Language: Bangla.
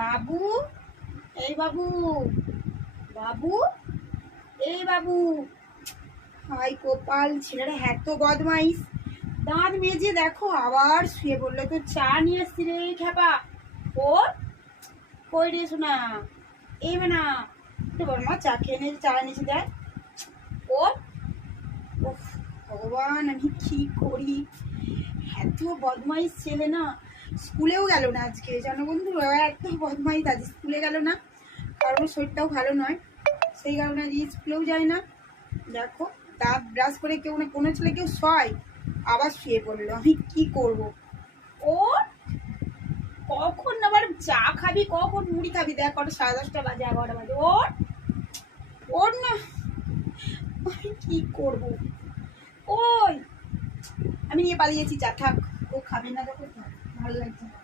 বাবু, এই বাবু, বাবু, এই বাবু। হাই কপাল, ছেলেরা এত বদমাইশ। দাঁত মেজে দেখো আবার শুয়ে পড়লো। তো চা নিয়ে এসছি রে খেপা। ওর কই রে শোনা, এই না তো বড় মা চা খেয়ে নিয়ে চা এনেছে দেখ। ওর ভগবান, আমি কি করি? এত বদমাইশ ছেলে না। স্কুলেও গেল না আজকে, জানো বন্ধু, এত বদমাইশ আজ স্কুলে গেল না, কারণ শরীরটাও ভালো নয়, সেই কারণে আজ স্কুলেও যায় না। দেখো দাঁত ব্রাশ করে কেউ না, কোনো ছেলে কেউ শয়, আবার শুয়ে পড়লো। আমি কি করব? ও কখন আবার চা খাবি, কখন মুড়ি খাবি? দেখ কটা 10:30 বাজে, 11টা বাজে। ওর ওর না, আমি কি করব? ওই আমি নিয়ে পালিয়েছি চা, থাক, ও খাবে না, দেখো ভালো লাগছে না।